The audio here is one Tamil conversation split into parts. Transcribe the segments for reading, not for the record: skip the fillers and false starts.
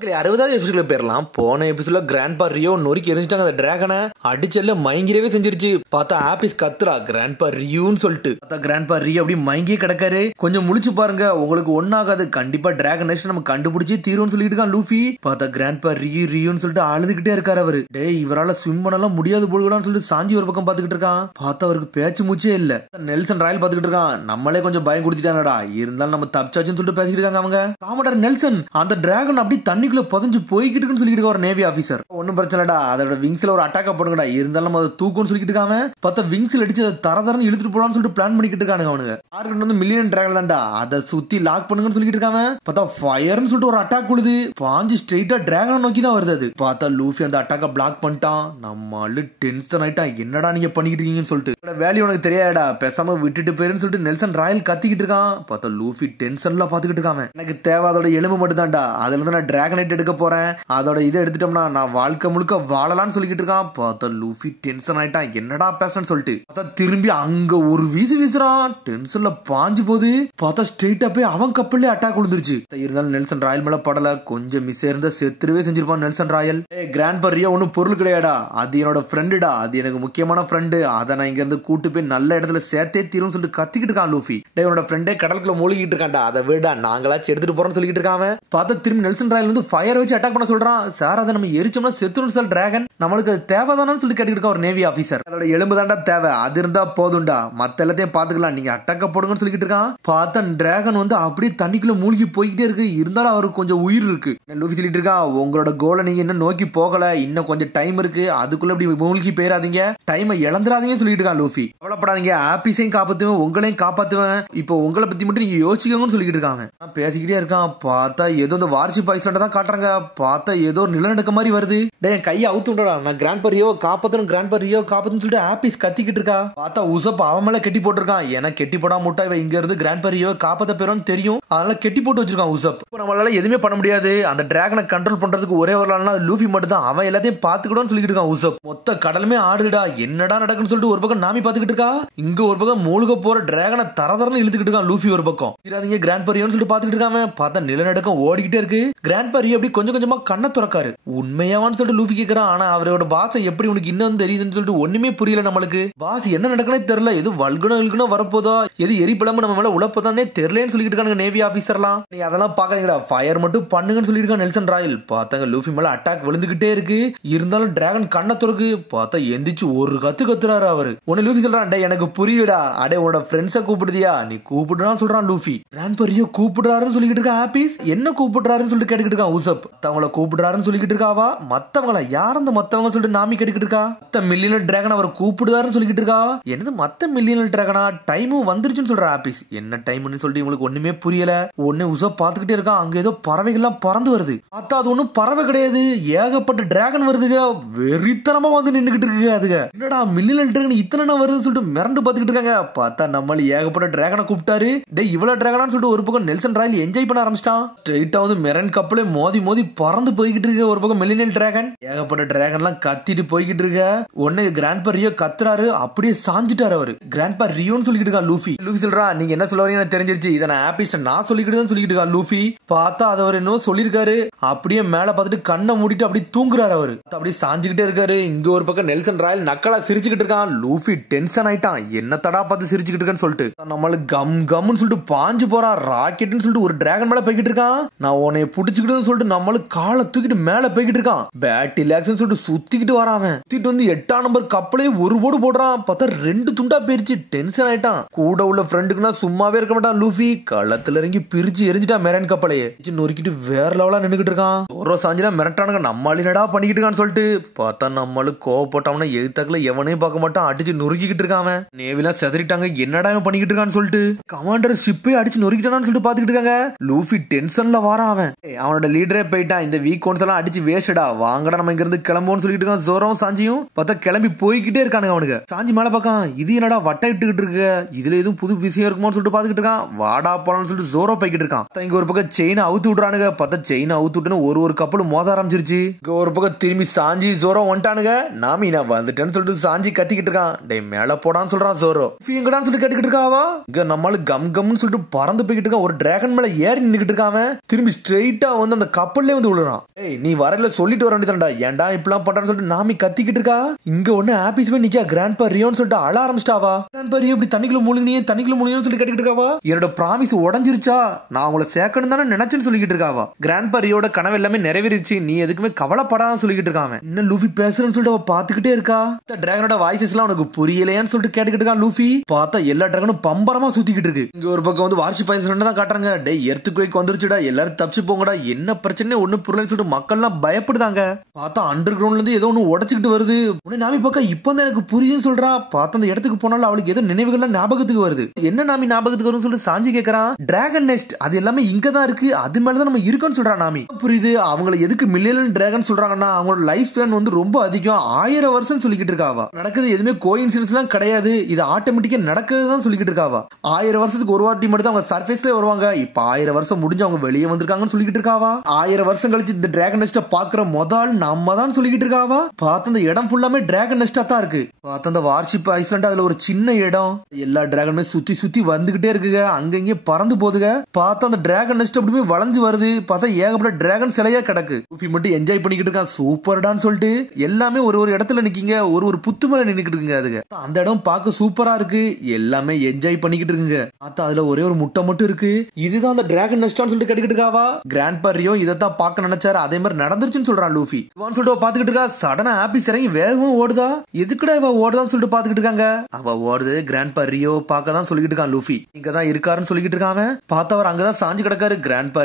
60வது எபிசோட்ல போயிடலாம். போன எபிசோட்ல கிராண்ட்பா ரியோ நொறுக்கி எரிஞ்சிட்டாங்க. அந்த டிராகனை அடிச்சல்ல மயங்கிரவே செஞ்சிருச்சு. பார்த்தா ஆபிஸ் கத்துறா கிராண்ட்பா ரியோன்னு சொல்லிட்டு. பார்த்தா கிராண்ட்பா ரியோ அப்படி மயங்கியே கிடக்காரு. கொஞ்சம் முழிச்சு பாருங்க, உங்களுக்கு ஒன்னாகாது, கண்டிப்பா டிராகன் நெக்ஸ்ட் நம்ம கண்டுபிடிச்சி தீரும்னு சொல்லிட்டு இருக்கான் லூஃபி. பார்த்தா கிராண்ட்பா ரியோன்னு சொல்லிட்டு அழுதுகிட்டே இருக்காரு அவரு. டேய் இவரால ஸ்விம் பண்ணலாம் முடியாது போல்கடான்னு சொல்லிட்டு சாஞ்சி ஒரு பக்கம் பாத்துக்கிட்டு இருக்கான். பார்த்தா அவருக்கு பேச்சு மூச்சே இல்ல. நெல்சன் ராயல் பாத்துக்கிட்டு இருக்கான். நம்மளே கொஞ்சம் பயம் கொடுத்துட்டாங்கடா, இருந்தாலும் நம்ம தப்பிச்சாச்சுன்னு சொல்லிட்டு பேசிக்கிட்டு இருக்காங்க அவங்க. காமடர் நெல்சன் அந்த டிராகன் அப்படி தண்ணிக்குள்ள புதஞ்சு போய்கிட்டு இருக்குன்னு சொல்லிட்டு ஒரு நேவி ஆபீசர். ஒன்னும் பிரச்சனைடா, அதோட விங்ஸ்ல ஒரு அட்டாக் பண்ணுங்கடா, இருந்தாலும் நம்ம அதை தூக்கும்னு சொல்லிட்டு இருக்காம. பார்த்தா விங்ஸ்ல அடிச்சு அதை தரதரன்னு இழுத்துட்டு போலான்னு சொல்லிட்டு பிளான் பண்ணிக்கிட்டு இருக்கானுங்க அவனுங்க. டார்கெட் வந்து மில்லியன் டிராகன் தான்டா, அதை சுத்தி லாக் பண்ணுங்கன்னு சொல்லிட்டு இருக்காம. பார்த்தா ஃபயர்னு சொல்லிட்டு ஒரு அட்டாக் கொடுது. பாஞ்சு ஸ்ட்ரெயிட்டா டிராகனை நோக்கி தான் வருது அது. பார்த்தா லூஃபி அந்த அட்டாக்க பிளாக் பண்ணிட்டான். நம்மளு டென்ஷன் ஆயிட்டான். என்னடா நீங்க பண்ணிக்கிட்டு இருக்கீங்கன்னு சொல்லிட்டு. வேல்யூ உனக்கு தெரியாதா, பேசாம விட்டுட்டு போயிருன்னு சொல்லிட்டு நெல்சன் ராயல் கத்திக்கிட்டு இருக்கான். பார்த்தா லூஃபி டென்ஷன்ல பாத்துக்கிட்டு இருக்காம. எனக்கு தேவை அதோட எலும்பு மட்டும் தான்டா, அதுல இருந்து நான் டிராகனைட் எடுக்க போறேன், அதோட இதை எடுத்துட்டோம்னா நான் வாழ்க்கை முழுக்க வாழலாம்னு சொல்லிக்கிட்டு இருக்கான். பார்த்தா லூஃபி டென்ஷன் ஆயிட்டான். என்னடா பேசன்னு சொல்லிட்டு பார்த்தா திரும்பி அங்க ஒரு வீசுறான். டென்ஷன்ல பாஞ்சு போகுது. பார்த்தா ஸ்ட்ரெயிட்டா போய் அவன் கப்பல்லே அட்டாக் விழுந்துருச்சு. இருந்தாலும் நெல்சன் ராயல் மேல படல, கொஞ்சம் மிஸ் இருந்தா செத்துருவே செஞ்சிருப்பான் நெல்சன் ராயல். கிராண்ட்பா ரியோ ஒன்னும் பொருள் கிடையாடா, அது என்னோட ஃப்ரெண்டுடா, அது எனக்கு முக்கியமான ஃப்ரெண்டு, அதை நான் இங்க இருந்து கூட்டு போய் நல்ல இடத்துல சேர்த்தே தீரும் சொல்லிட்டு கத்திக்கிட்டு இருக்கான் லூஃபி. உன்னோட ஃப்ரெண்டே கடலுக்குள்ள மூழ்கிட்டு இருக்கான்டா, அதை விட நாங்களாச்சும் எடுத்துட்டு போறோம்னு சொல்லிட்டு இருக்காங்க. பார்த்தா திரும்பி நெல்சன் ராயல் வந்து ஃபயர் வச்சு அட்டாக் பண்ண சொல்றான். சார் அதை நம்ம எரிச்சோம்னா செத்துரும் சார் டிராகன், நம்மளுக்கு அது தேவைதானு சொல்லி கேட்டுக்கிட்டு ஒரு நேவி ஆபீசர். அதோட எலும்பு தாண்டா தேவை, அது இருந்தா போதும்டா, மத்த எல்லாத்தையும் பாத்துக்கலாம், நீங்க அட்டாக்க போடுங்கன்னு சொல்லிட்டு இருக்கான். பார்த்தா டிராகன் வந்து அப்படியே தண்ணிக்குள்ள மூழ்கி போய்கிட்டே இருக்கு. இருந்தாலும் அவருக்கு கொஞ்சம் உயிர் இருக்கு. லூஃபி சொல்லிட்டு இருக்கான், உங்களோட கோலை நீங்க இன்னும் நோக்கி போகல, இன்னும் கொஞ்சம் டைம் இருக்கு, அதுக்குள்ள இப்படி மூழ்கி போயிடாதீங்க, டைமை இழந்துடாதீங்கன்னு சொல்லிட்டு இருக்கான் லூஃபி. கவலைப்படாதீங்க, ஆபீஸையும் காப்பாத்துவேன், உங்களையும் காப்பாத்துவேன், இப்போ உங்களை பத்தி மட்டும் நீங்க யோசிக்கணும்னு சொல்லிட்டு இருக்காங்க. பேசிக்கிட்டே இருக்கான். பார்த்தா ஏதோ இந்த வார்ஷிப் ஐஸ்லாண்ட தான் காட்டுறாங்க. பார்த்தா ஏதோ நிலநடுக்க மாதிரி வருது. டே கையை அவுத்து விடுறா, நான் கிராண்ட்பா ரியோ காப்பாத்தணும், கிராண்ட்பா ரியோ காப்பாத்தணும் சொல்லிட்டு ஆபீஸ் கத்திக்கிட்டு இருக்கா. பார்த்தா உசப் அவன் மேல கெட்டி போட்டிருக்கான். ஏன்னா கெட்டி போடாம முட்டா இவ இங்க இருந்து கிராண்ட்பா ரியோ காப்பாத்த போறோம்னு தெரியும், அதனால கெட்டி போட்டு வச்சிருக்கான் உசப். இப்போ நம்மளால எதுவுமே பண்ண முடியாது, அந்த டிராகனை கண்ட்ரோல் பண்றதுக்கு ஒரே ஒரு ஆள்னா லூஃபி மட்டும் தான், அவன் எல்லாத்தையும் பாத்துக்கிட்டோம்னு சொல்லிட்டு இருக்கான் உசப். மொத்த கடலுமே ஆடுதுடா, என்னடா நடக்குன்னு சொல்லிட்டு ஒரு பக்கம் நாமி பாத்துக்கிட்டு இருக்கா. இங்க ஒரு பக்கம் மூழ்க போற டிராகனை தரதரன்னு இழுத்துக்கிட்டு இருக்கான் லூஃபி ஒரு பக்கம். இராதீங்க கிராண்ட்பா ரியோன்னு சொல்லிட்டு பாத்துக்கிட்டு இருக்காம. பார்த்தா நிலநடுக்கம் ஓடிக்கிட்டே இருக்கு. கிராண்ட்பா ரியோ அப்படி கொஞ்சம் கொஞ்சமா கண்ணை துறக்காரு. உண்மையாவான்னு சொல்லிட்டு லூஃபி கேக்குறான். ஆனா அவரோட பாச எப்படி உனக்கு இன்னும் தெரியுதுன்னு சொல்லிட்டு ஒண்ணுமே புரியல நம்மளுக்கு. பாஸ் என்ன நடக்கனே தெரியல, எது வல்கணும் வரப்போதோ, எது எரிப்பழம்பு நம்ம மேல உழப்பதானே தெரியலன்னு சொல்லிட்டு இருக்காங்க நேவி ஆபீசர்லாம். நீ அதெல்லாம் பாக்காதீங்கடா, ஃபயர் மட்டும் பண்ணுங்கன்னு சொல்லிட்டு நெல்சன் ராயல். பார்த்தாங்க லூஃபி மேல அட்டாக் விழுந்துகிட்டே இருக்கு. இருந்தாலும் டிராகன் கண்ணை துறக்கு. பார்த்தா எந்திரிச்சு ஒரு கத்துறாரு அவரு. உன்னை லூஃபி சொல்றான், டே எனக்கு புரியுடா, அடே உன்னோட ஃப்ரெண்ட்ஸை கூப்பிடுதியா, நீ கூப்பிடுறான்னு சொல்றான் லூஃபி. கிராண்ட்பா ரியோ கூப்பிடுறாருன்னு சொல்லிட்டு இருக்கா ஆபீஸ். என்ன கூப்பிடுறாருன்னு சொல்லிட்டு கேட்டுக்கிட்டு இருக்கான் உசப். மத்தவங்கள கூப்பிடுறாருன்னு சொல்லிட்டு இருக்காவா, மத்தவங்கள யார் அந்த மத்தவங்க சொல்லிட்டு நாமி கேட்டுக்கிட்டு இருக்கா. மத்த மில்லியன் டிராகன் அவர் கூப்பிடுறாருன்னு சொல்லிட்டு இருக்கா. என்னது மத்த மில்லியன் டிராகனா, டைமும் வந்துருச்சுன்னு சொல்ற ஆபீஸ். என்ன டைம்னு சொல்லிட்டு உங்களுக்கு ஒண்ணுமே புரியல. ஒண்ணு உசப் பாத்துக்கிட்டே இருக்கான். அங்க ஏதோ பறவைகள்லாம் பறந்து வருது. பார்த்தா அது ஒண்ணும் பறவை கிடையாது, ஏகப்பட்ட டிராகன் வருதுங்க. வெறித்தனமா வந்து நின்னுகிட்டு இருக்கு அதுங்க. என்னடா மில்லியன் டிராகன் இத்தனை வருதுன்னு சொல்லிட்டு மிரண்டு பாத்துக்கிட்டு இருக்காங்க. பார்த்தா நம்மள ஏகப்பட்ட டிராகனை கூப்பிட்டாரு. டே இவ்வளவு டிராகனான்னு சொல்லிட்டு ஒரு பக்கம் நெல்சன் ராயல் என்ஜாய் பண்ண ஆரம்பிச்சிட்டான். ஸ்ட்ரெயிட்டா வந்து மெரன் கப்பலே மோதி மோதி பறந்து போய்கிட்டு இருக்கு. ஒரு பக்கம் மில்லியன் டிராகன், ஏகப்பட்ட டிராகன் எல்லாம் கத்திட்டு போய்கிட்டு இருக்க. உடனே கிராண்ட்பா ரியோ கத்துறாரு. அப்படியே சாஞ்சிட்டாரு அவரு. கிராண்ட்பா ரியோன்னு சொல்லிட்டு இருக்கான் லூஃபி. லூஃபி சொல்றான், நீங்க என்ன சொல்ல வரீங்கன்னு தெரிஞ்சிருச்சு, இதை நான் ஆபீஸ் நான் சொல்லிக்கிட்டு தான் சொல்லிட்டு இருக்கான் லூஃபி. பார்த்தா அதை அவர் இன்னும் சொல்லிருக்காரு. அப்படியே மேல பார்த்துட்டு கண்ணை மூடிட்டு அப்படியே தூங்குறாரு அவரு. அப்படியே சாஞ்சுக்கிட்டே இருக்காரு. இங்க ஒரு பக்கம் நெல்சன் ராயல் நக்கலா சிரிச்சுக்கிட்டு இருக்கான். லூஃபி டென்ஷன் ஆயிட்டான். என்ன தடா பார்த்து சிரிச்சுக்கிட்டு இருக்கேன்னு சொல்லிட்டு நம்மளுக்கு கம் கம்னு சொல்லிட்டு பாஞ்சு போறான். ராக்கெட்னு சொல்லிட்டு ஒரு டிராகன் மேல போய்கிட்டு இருக்கான். நான் உன்னை புடிச்சுக்கிட்டு சொல்லிட்டு நம்மளுக்கு காலை தூக்கிட்டு மேல போய்கிட்டு இருக்கான். பேட் ரிலாக்ஸ் சொல்லிட்டு சுத்திக்கிட்டு வரான். சுத்திட்டு வந்து 8ஆம் நம்பர் கப்பலே ஒரு போடு போடுறான். பார்த்தா 2 துண்டா பிரிச்சு டென்ஷன் ஆயிட்டான். கூட உள்ள ஃப்ரெண்டுக்குன்னா சும்மாவே இருக்க மாட்டான் லூஃபி. களத்துல இறங்கி பிரிச்சு எரிஞ்சிட்டான் மெரன் கப்பலையே. நொறுக்கிட்டு வேற லெவலா நின்னுகிட்டு இருக்கான். ஒரு சாஞ்சினா மிரட்டானுங்க, நம்மள என்னடா பண்ணிக்கிட்டு இருக்கான்னு சொல்லிட்டு. பார்த்தா நம்மளுக்கு கோவப்பட்டவன எழுத்தாக்குல எவனையும் பார்க்க மாட்டான், அடிச்சு நொறுக்கிட்டு இருக்கான். நேவிலாம் செதறிட்டாங்க, என்னடா பண்ணிக்கிட்டு இருக்கான்னு சொல்லிட்டு. கமாண்டர் ஷிப்பே அடிச்சு நொறுக்கிட்டான்னு சொல்லிட்டு பாத்துக்கிட்டு இருக்காங்க. லூஃபி டென்ஷன்ல வாரான். அவனோட லீடரே போயிட்டான். இந்த வீக் ஒன்ஸ் எல்லாம் அடிச்சு வேஸ்டா, வாங்கடா நம்ம இங்க இருந்து கிளம்புவோம்னு சொல்லிட்டு இருக்கான். ஜோரம் சாஞ்சியும் பார்த்தா கிளம்பி போய்கிட்டே இருக்கானுங்க அவனுக்கு. சாஞ்சி மேல பாக்கான், இது என்னடா வட்ட இட்டுக்கிட்டு இருக்கு, இதுல எதுவும் புது விஷயம் இருக்குமோன்னு சொல்லிட்டு பாத்துக்கிட்டு இருக்கான். வாடா போலான்னு சொல்லிட்டு ஜோரோ போய்கிட்டு இருக்கான். இங்க ஒரு பக்கம் செயினை அவுத்து விடுறானுங்க. பார்த்தா செயினை அவுத்து விட்டுன்னு ஒரு கப்பலும் மோத ஆரம்பிச்சிருச்சு. இங்க ஒரு பக்கம் திரும்பி சாஞ்சி ஜோரோ வந்துட்டானுங்க. நாமி நான் வந்துட்டேன்னு சொல்லிட்டு சாஞ்சி கத்திக்கிட்டு இருக்கான். டே மேல போடான்னு சொல்றான் ஜோரோ. எங்கடான்னு சொல்லிட்டு கேட்டுக்கிட்டு இருக்காவா. இங்க நம்மளுக்கு கம் கம்னு சொல்லிட்டு பறந்து போய்கிட்டு இருக்கான். ஒரு டிராகன் மேல ஏறி நின்னுக்கிட்டு இருக்கான். திரும்பி ஸ்ட்ரெயிட்டா வந்து அந்த அந்த கப்பல்லே வந்து விழுறான். ஏய் நீ வரல சொல்லிட்டு வர வேண்டியதான்டா, ஏன்டா இப்படிலாம் பண்றான்னு சொல்லிட்டு நாமி கத்திக்கிட்டு இருக்கா. இங்க ஒண்ணு ஆபீஸ் போய் நிக்கா கிராண்ட்பா ரியோன்னு சொல்லிட்டு அழ ஆரம்பிச்சிட்டாவா. கிராண்ட்பா ரியோ இப்படி தண்ணிக்குள்ள முழுங்கினு சொல்லி கேட்டுக்கிட்டு இருக்காவா. என்னோட ப்ராமிஸ் உடைஞ்சிருச்சா, நான் உங்களை சேர்க்கணும் தானே நினைச்சேன்னு சொல்லிக்கிட்டு இருக்காவா. கிராண்ட்பா ரியோட கனவு எல்லாமே நிறைவேறிச்சு, நீ எதுக்குமே கவலைப்படாத சொல்லிக்கிட்டு இருக்காங்க. இன்னும் லூஃபி பேசுறேன்னு சொல்லிட்டு அவ பாத்துக்கிட்டே இருக்கா. டிராகனோட வாய்ஸஸ் எல்லாம் உனக்கு புரியலையான்னு சொல்லிட்டு கேட்டுக்கிட்டு இருக்கான் லூஃபி. பார்த்தா எல்லா டிராகனும் பம்பரமா சுத்திக்கிட்டு இருக்கு. இங்க ஒரு பக்கம் வந்து வார்ஷிப் ஆயிடுச்சு தான் காட்டுறாங்க. டே எர்த்குவேக் வந்துருச்சுடா, எல்லாரும் தப்பிச்சு போங்கடா, என்ன பிரச்சனை ஒண்ணு புரியலன்னு சொல்லிட்டு மக்கள் எல்லாம் பயப்படுதாங்க. பார்த்தா அண்டர் கிரவுண்ட்ல இருந்து ஏதோ ஒண்ணு உடைச்சுக்கிட்டு வருது. உடனே நாமி பக்கம் இப்ப தான் எனக்கு புரியுதுன்னு சொல்றா. பார்த்தா அந்த இடத்துக்கு போனாலும் அவளுக்கு ஏதோ நினைவுகள்லாம் ஞாபகத்துக்கு வருது. என்ன நாமி ஞாபகத்துக்கு வரும்னு சொல்லிட்டு சாஞ்சி கேக்குறான். டிராகன் நெஸ்ட் அது எல்லாமே இங்க தான் இருக்கு, அது மேலதான் நம்ம இருக்கோம்னு சொல்றா நாமி. புரியுது அவங்களை எதுக்கு மில்லியன் டிராகன் சொல்றாங்கன்னா அவங்களோட லைஃப் ஸ்பேன் வந்து ரொம்ப அதிகம், 1000 வருஷம் சொல்லிக்கிட்டு இருக்காவா. நடக்குது எதுவுமே கோஇன்சிடென்ஸ் எல்லாம் கிடையாது, இது ஆட்டோமேட்டிக்கா நடக்குதுதான் சொல்லிக்கிட்டு இருக்காவா. 1000 வருஷத்துக்கு ஒரு வாட்டி மட்டும் அவங்க சர்ஃபேஸ்ல வருவாங்க, இப்ப 1000 வருஷம் முடிஞ்சு அவங்க வெளியே வந்திருக்காங்கன்னு சொல்லிக்கிட்டு இருக்காவா. 1000 வருஷம் கழிச்சு இந்த டிராகன் நெஸ்ட பாக்குற முதல் நம்ம தான் சொல்லிக்கிட்டு இருக்காவா. பார்த்த அந்த இடம் ஃபுல்லாமே டிராகன் நெஸ்டா தான் இருக்கு. பார்த்த அந்த வார்ஷிப் ஐஸ்லாண்ட் அதுல ஒரு சின்ன இடம், எல்லா டிராகனுமே சுத்தி சுத்தி வந்துகிட்டே இருக்குங்க, அங்கங்க பறந்து போதுங்க. பார்த்தா அந்த டிராகன் நெஸ்ட் அப்படியே வளைஞ்சு வருது. பார்த்தா ஏகப்பட்ட டிராகன் சிலையா கிடக்கு. லூஃபி மட்டும் என்ஜாய் பண்ணிக்கிட்டு இருக்கான், சூப்பர்டான்னு சொல்லிட்டு. எல்லாமே ஒரு ஒரு இடத்துல நிக்கீங்க, ஒரு புத்து மேல நின்னுக்கிட்டு இருக்குங்க. அதுக்கு அந்த இடம் பார்க்க சூப்பரா இருக்கு, எல்லாமே என்ஜாய் பண்ணிக்கிட்டு இருக்குங்க. பார்த்தா அதுல ஒரே ஒரு முட்டை மட்டும் இருக்கு. இதுதான் அந்த டிராகன் நெஸ்டான்னு சொல்லிட்டு கேட்டுக்கிட்டு இருக்காவா. கிராண்ட்பா ரியோ இதைத்தான் பார்க்க நினைச்சாரு, அதே மாதிரி நடந்துருச்சுன்னு சொல்றான் லூஃபி. சொல்லிட்டு பாத்துக்கிட்டு இருக்கா. சடனா ஆபீஸ் இறங்கி வேகமா ஓடுதா. எதுக்குடா இவ ஓடுதான்னு சொல்லிட்டு பாத்துக்கிட்டு இருக்காங்க. அவ ஓடுது கிராண்ட்பா ரியோ பார்க்க தான் சொல்லிக்கிட்டு இருக்கான் லூஃபி. இங்கதான் இருக்காருன்னு சொல்லிக்கிட்டு இருக்காங்க. பார்த்தவர் அங்கதான் சாஞ்சு கிடக்காரு. கிராண்ட்பா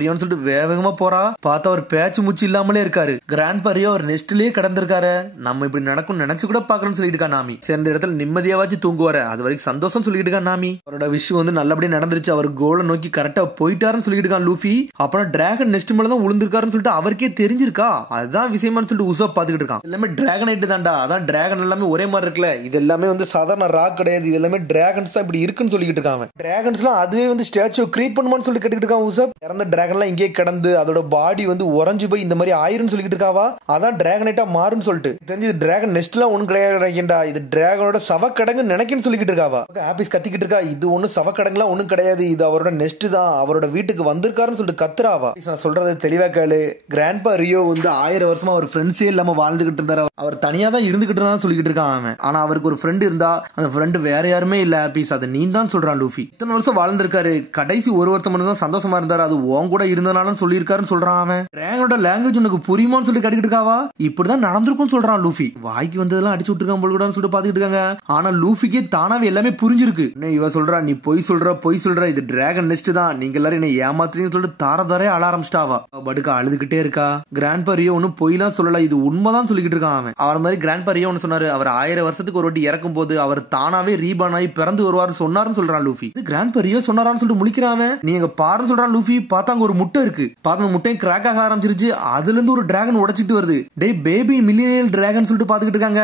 ரியோன்னு சொல்லிட்டு வேகமா போறா. பார்த்தவர் பேச்சு மூச்சு இல்லாமலே இருக்காரு. கிராண்ட்பா ரியோ ஒரு நெஸ்ட்லயே கிடந்திருக்காரு. நம்ம இப்படி நடக்கும் நினைச்சு கூட பாக்கணும்னு சொல்லிட்டு இருக்கா நாமி. சேர்ந்த இடத்துல நிம்மதியாவாச்சு தூங்குவாரு, அது வரைக்கும் சந்தோஷம் சொல்லிட்டு இருக்கா நாமி. அவரோட விஷயம் வந்து நல்லபடியா நடந்துருச்சு, அவர் கோலை நோக்கி கரெக்டா போயிட்டாருன்னு சொல்லிட்டு இருக்கான் லூஃபி. அப்புறம் டிராகன் நெஸ்ட் மேலதான் விழுந்திருக்காருன்னு சொல்லிட்டு அவருக்கே தெரிஞ்சிருக்கா. அதுதான் விஷயமானு சொல்லிட்டு உசா பாத்துக்கிட்டு இருக்கான். எல்லாமே டிராகனைட் தான்டா, அதான் டிராகன் எல்லாமே ஒரே மாதிரி இருக்குல்ல, இது எல்லாமே வந்து சாதாரண ராக் கிடையாது, இது எல்லாமே டிராகன்ஸ் தான் இப்படி இருக்குன்னு சொல்லிட்டு இருக்காங்க. டிராகன்ஸ்லாம் அதுவே வந்து ஸ்டாச்சு கிரியேட் பண்ணுமான்னு சொல்லி கேட்டுக்கிட்டு இருக்கான் உசப். இறந்த டிராகன்லாம் இங்கே கிடந்து அதோட பாடி வந்து உறைஞ்சு போய் இந்த மாதிரி ஆயிருன்னு சொல்லிட்டு இருக்காவா. அதான் டிராகனைட்டா மாறுன்னு சொல்லிட்டு தெரிஞ்சு இது டிராகன் நெஸ்ட்லாம் ஒன்னும் கிடையாதுடா, இது டிராகனோட சவக்கடங்கு நினைக்குன்னு சொல்லிக்கிட்டு இருக்காவா. ஆபீஸ் கத்திக்கிட்டு இருக்கா. இது ஒன்னும் சவக்கடங்குலாம் ஒன்னும் கிடையாது, இது அவரோட நெஸ்ட் தான், அவரோட வீட்டுக்கு வந்திருக்காருன்னு சொல்லிட்டு கத்துறாவா. நான் சொல்றது தெளிவா கேளு. கிராண்ட்பா ரியோ வந்து 1000 வருஷமா அவர் ஃப்ரெண்ட்ஸே இல்லாம வாழ்ந்துகிட்டு இருந்தாரு, அவர் தனியா தான் இருந்துகிட்டு இருந்தா சொல்லிக்கிட்டு இருக்கான் அவன். ஆனா அவருக்கு ஒரு ஃப்ரெண்ட் இருந்தா, அந்த ஃப்ரெண்ட் வேற யாருமே இல்ல ஆபீஸ், அது நீ தான் சொல்றான் லூஃபி. இத்தனை வருஷம் வாழ்ந்திருக்காரு, கடைசி ஒரு வருஷம் மட்டும் தான் சந்தோஷமா இருந்தாரு, அது உன் கூட இருந்தனாலும் சொல்லியிருக்காருன்னு சொல்றான் அவன். டிராகனோட லாங்குவேஜ் உனக்கு புரியுமான்னு சொல்லி கேட்டுக்கிட்டு இருக்காவா. இப்படிதான் நடந்திருக்கும்னு சொல்றான் லூஃபி. வாய்க்கு வந்ததெல்லாம் அடிச்சு விட்டுருக்கான் போல கூடன்னு சொல்லிட்டு பாத்துக்கிட்டு இருக்காங்க. ஆனா லூஃபிக்கே தானாவே எல்லாமே புரிஞ்சிருக்கு. இவ சொல்றா நீ பொய் சொல்ற, இது டிராகன் நெஸ்ட் தான், நீங்க எல்லாரும் என்ன ஏமாத்துறீங்கன்னு சொல்லிட்டு தாரதாரே அழ ஆரம்பிச்சிட்டாவா. படுக்க அழுதுகிட்டே இருக்கா. கிராண்ட்பா ரியோ ஒன்னும் பொய்லாம் சொல்லல, இது உண்மைதான் சொல்லிக்கிட்டு இருக்கான் அவன். அவர் மாதிரி கிராண்ட்பா ரியோ ஒன்னு சொன்னாரு, அவர் 1000 வருஷத்துக்கு ஒரு வாட்டி இறக்கும் போது அவர் தானாவே ரீபான் ஆகி பிறந்து வருவார் சொன்னாருன்னு சொல்றான் லூஃபி. இது கிராண்ட்பா ரியோ சொன்னாரான்னு சொல்லிட்டு முழிக்கிறான். நீ எங்க பாருன்னு சொல்றான் லூஃபி. பார்த்தா அங்க ஒரு முட்டை இருக்கு. பார்த்த முட்டையும் கிராக் ஆக ஆரம்பிச்சிருச்சு, அதுல இருந்து ஒரு டிராகன் உடைச்சிட்டு வருது. டே பேபி மில்லியனியல் டிராகன் சொல்லிட்டு பாத்துக்கிட்டு இருக்காங்க.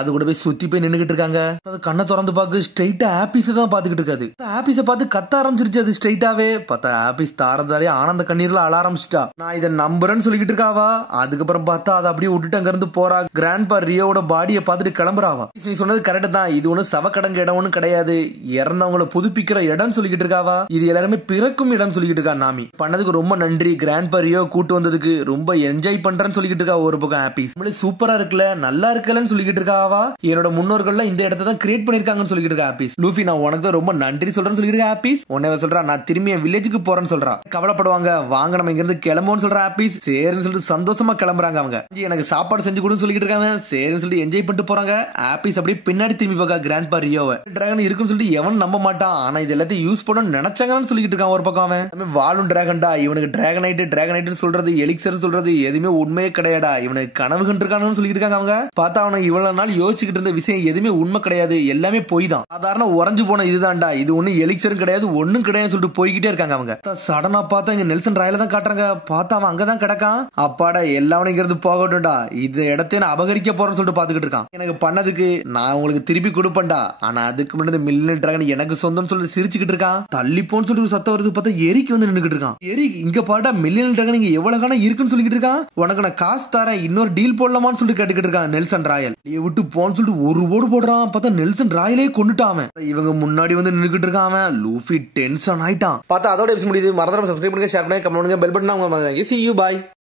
அது கூட போய் சுத்தி போய் நின்னுகிட்டு இருக்காங்க. அது கண்ணை திறந்து பாக்கு ஸ்ட்ரைட்டா ஆபீஸ் தான் பாத்துக்கிட்டு இருக்காது. ஆபீஸ பார்த்து கத்த ஆரம்பிச்சிருச்சு அது ஸ்ட்ரைட்டாவே. பார்த்தா ஆபீஸ் தாரதாரே ஆனந்த கண்ணீர்ல அழ ஆரம்பிச்சிட்டா. நான் இதை நம்புறேன்னு சொல்லிக்கிட்டு இருக்காவா. அதுக்கப்புறம் பார்த்தா அதை அப்படியே விட்டுட்டு அங்க இருந்து போறா. கிராண்ட்பா ரியோட பாடியை பார்த்துட்டு கிளம்புறாவா. நீ சொன்னது கரெக்ட் தான், இது ஒன்னும் சவக்கடங்கு இடம் ஒன்னும் கிடையாது, இறந்தவங்களை புதுப்பிக்கிற இடம் சொல்லிக்கிட்டு இருக்காவா. இது எல்லாருமே பிறக்கும் இடம் சொல்லிக்கிட்டு இருக்கா நாமி. பண்ணதுக்கு ரொம்ப நன்றி, கிராண்ட்பா ரியோ கூட்டு வந்ததுக்கு ரொம்ப என்ஜாய் பண்றேன்னு சொல்லிக்கிட்டு இருக்கா. ஒரு பக்கம் ஆபீஸ் சூப்பரா இருக்குல்ல, நல்லா இருக்கலன்னு சொல்லிக்கிட்டு இருக்காவா. என்னோட முன்னோர்கள் இந்த இடத்தை தான் கிரியேட் பண்ணிருக்காங்கன்னு சொல்லிக்கிட்டு இருக்கா ஆபீஸ். லூஃபி நான் உனக்கு தான் ரொம்ப நன்றி சொல்றேன்னு சொல்லிட்டு இருக்கா ஆபீஸ். உன்னை சொல்றா நான் திரும்பி என் வில்லேஜுக்கு போறேன்னு சொல்றா. கவலைப்படுவாங்க, வாங்க நம்ம இங்க இருந்து கிளம்புவோம்னு சொல்ற ஆபீஸ். சரின்னு சொல்லிட்டு சந்தோஷமா கிளம்புறாங்க அவங்க. எனக்கு சாப்பாடு செஞ்சு கொடுன்னு சொல்லிட்டு இருக்காங்க. சரின்னு சொல்லிட்டு என்ஜாய் பண்ணிட்டு போறாங்க. ஆபீஸ் அப்படியே பின்னாடி திரும்பி பார்க்க கிராண்ட்பா ரியோவை. டிராகன் இருக்குன்னு சொல்லிட்டு எவன் நம்ப மாட்டான், ஆனா இது எல்லாத்தையும் யூஸ் பண்ணணும்னு நினைச்சாங்கன்னு சொல்லிட்டு இருக்கான் ஒரு பக்கம் அவன். வாழும் டிராகன்டா இவனுக்கு, டிராகனைட் சொல்றது எலிக்சர் சொல்றது எதுவுமே உண்மையே கிடையாடா, இவனுக்கு கனவு கண்டிருக்கானு சொல்லிட்டு இருக்காங்க அவங்க. பார்த்தா அவனை இவ்வளவு நாள் யோசிச்சுக்கிட்டு இருந்த விஷயம் எதுவுமே உண்மை கிடையாது, எல்லாமே போய் தான். சாதாரண உறைஞ்சு போன இதுதான்டா, இது ஒண்ணு எலிக்சரும் கிடையாது ஒண்ணும் கிடையாது சொல்லிட்டு போய்கிட்டே இருக்காங்க அவங்க. சடனா பார்த்தா இங்க நெல்சன் ராயில தான் காட்டுறாங்க. பார்த்தா அவன் அங்கதான் கிடக்கான். அப்பாடா எல்லாவனும் இங்க இருந்து போகட்டும்டா, இந்த இடத்தையும் நான் அபகரிக்க போறேன்னு சொல்லிட்டு பாத்துக்கிட்டு இருக்கான். எனக்கு பண்ணதுக்கு நான் உங்களுக்கு திருப்பி கொடுப்பேன்டா, ஆனா அதுக்கு முன்னாடி மில்லியன் டிராகன் எனக்கு சொந்தம்னு சொல்லிட்டு சிரிச்சுக்கிட்டு இருக்கான். தள்ளிப்போன்னு சொல்லிட்டு ஒரு சத்தம் வருது. பார்த்தா எரிக்கு வந்து நின்னுக்கிட்டு இருக்கான். எரிக் இங்க பாட்டா மில்லியன் டிராகன் இங்க எவ்வளவு காணம் இருக்குன்னு சொல்லிட்டு இருக்கான். உனக்கு நான் காசு தரேன், இன்னொரு டீல் போடலாமான்னு சொல்லிட்டு கேட்டுக்கிட்டு இருக்கான் நெல்சன் ராயல். நீ விட்டு போன்னு சொல்லிட்டு ஒரு ஓடு போடுறான். பார்த்தா நெல்சன் ராயலே கொண்டுட்டான். இவங்க முன்னாடி வந்து நின்னுக்கிட்டு இருக்கான். லூஃபி டென்ஷன் ஆயிட்டான். பார்த்தா அதோட முடியுது. மறந்துடாம சப்ஸ்கிரைப் பண்ணுங்க, ஷேர் பண்ணுங்க, கமெண்ட் பண்ணுங்க, பெல் பட்டன் அவங்க see you bye.